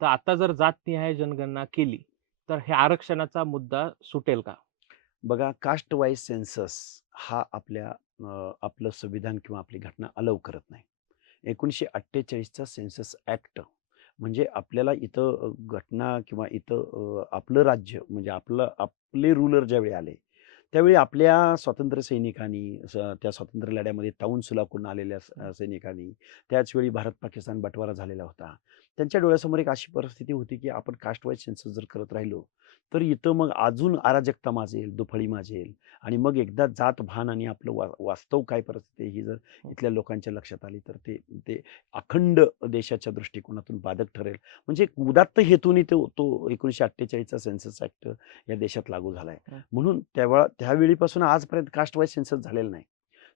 तर आता जर जातनिहाय जनगणना केली तर हे आरक्षणाचा मुद्दा सुटेल का? बघा कास्ट वाईज सेन्सस हा आपल्या आपलं संविधान किंवा आपली घटना अलाव करत नाही. एकोणीसशे अठ्ठेचाळीसचा सेन्सस ॲक्ट म्हणजे आपल्याला इथं घटना किंवा इथं आपलं राज्य म्हणजे आपलं आपले रुलर ज्यावेळी आले त्यावेळी आपल्या स्वातंत्र्य सैनिकांनी स- त्या स्वातंत्र्य लढ्यामध्ये ताऊन सुलाखून आलेल्या सैनिकांनी त्याचवेळी भारत पाकिस्तान बटवारा झालेला होता. त्यांच्या डोळ्यासमोर एक अशी परिस्थिती होती की आपण कास्ट वाईज सेन्सस जर करत राहिलो तर इथं मग अजून अराजकता माजेल दुफळी माजेल आणि मग एकदा जात भान आणि आपलं वा वास्तव काय परिस्थिती आहे ही जर इथल्या लोकांच्या लक्षात आली तर ते ते अखंड देशाच्या दृष्टिकोनातून बाधक ठरेल. म्हणजे एक उदात्त हेतूने तो तो एकोणीसशे अठ्ठेचाळीसचा सेन्सस ॲक्ट या देशात लागू झाला आहे हं. म्हणून त्यावेळा त्यावेळीपासून आजपर्यंत कास्ट वाईज सेन्सस झालेला नाही.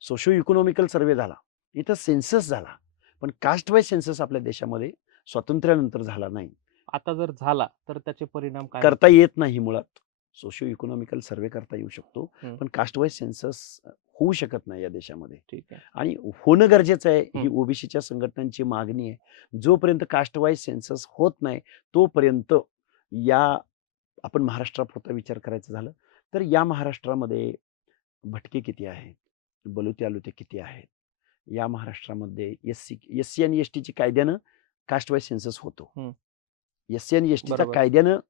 सोशो इकॉनॉमिकल सर्वे झाला. इथं सेन्सस झाला. पण कास्ट वाईज सेन्सस आपल्या देशामध्ये स्वातंत्र्यानंतर झाला नाही. आता जर झाला तर त्याचे परिणाम काय करता येत नाही मुळात. सोशो इकॉनॉमिकल सर्वे करता येऊ शकतो. पण कास्ट वाईज सेन्सस होऊ शकत नाही या देशामध्ये. ठीक आहे. आणि होणं गरजेचं आहे. ही हं. ओबीसीच्या संघटनांची मागणी आहे. जोपर्यंत कास्ट वाईज सेन्सस होत नाही तोपर्यंत या आपण महाराष्ट्रापुरता विचार करायचा झालं तर या महाराष्ट्रामध्ये भटके किती आहेत बलुते आलुते किती आहेत या महाराष्ट्रामध्ये एस सी एस सी आणि एस टीची कायद्यानं कास्ट वाईज सेन्सस होतो. एस सी आणि एस टीचा. कायद्यानं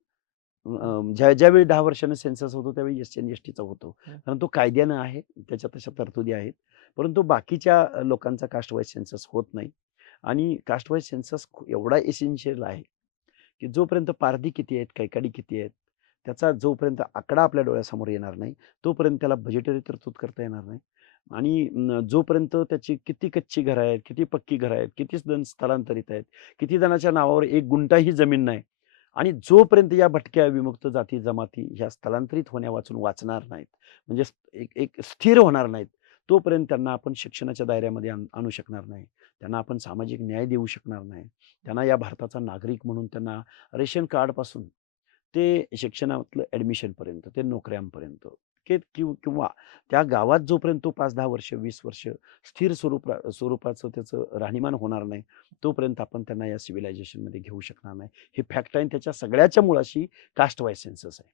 ज्या ज्यावेळी दहा वर्षानं सेन्सस होतो त्यावेळी एस सी आणि एस टीचा होतो. कारण तो कायद्यानं आहे त्याच्या तशा तरतुदी आहेत परंतु बाकीच्या लोकांचा कास्ट वाईज सेन्सस होत नाही आणि कास्ट वाईज सेन्सस एवढा एसेन्शियल आहे की जोपर्यंत पारधी किती आहेत कैकाडी किती आहेत त्याचा जोपर्यंत आकडा आपल्या डोळ्यासमोर येणार नाही तोपर्यंत त्याला बजेटरी तरतूद करता येणार नाही. आणि जोपर्यंत त्याची किती कच्ची घरं आहेत किती पक्की घरं आहेत किती जण स्थलांतरित आहेत किती जणांच्या नावावर एक गुंठाही जमीन नाही आणि जोपर्यंत या भटक्या विमुक्त जाती जमाती ह्या स्थलांतरित होण्या वाचून वाचणार नाहीत म्हणजे एक एक स्थिर होणार नाहीत तोपर्यंत त्यांना आपण शिक्षणाच्या दायऱ्यामध्ये आण- आणू शकणार नाही. त्यांना आपण सामाजिक न्याय देऊ शकणार नाही. त्यांना या भारताचा नागरिक म्हणून त्यांना रेशन कार्डपासून ते शिक्षणातलं ॲडमिशनपर्यंत ते नोकऱ्यांपर्यंत के किंवा त्या गावात जोपर्यंत तो पाच दहा वर्ष वीस वर्ष स्थिर स्वरूप स्वरूपाचं त्याचं राहणीमान होणार नाही तोपर्यंत आपण त्यांना या सिव्हिलायझेशनमध्ये घेऊ शकणार नाही. हे फॅक्ट आहे त्याच्या सगळ्याच्या मुळाशी कास्ट वाईज सेन्सस आहे.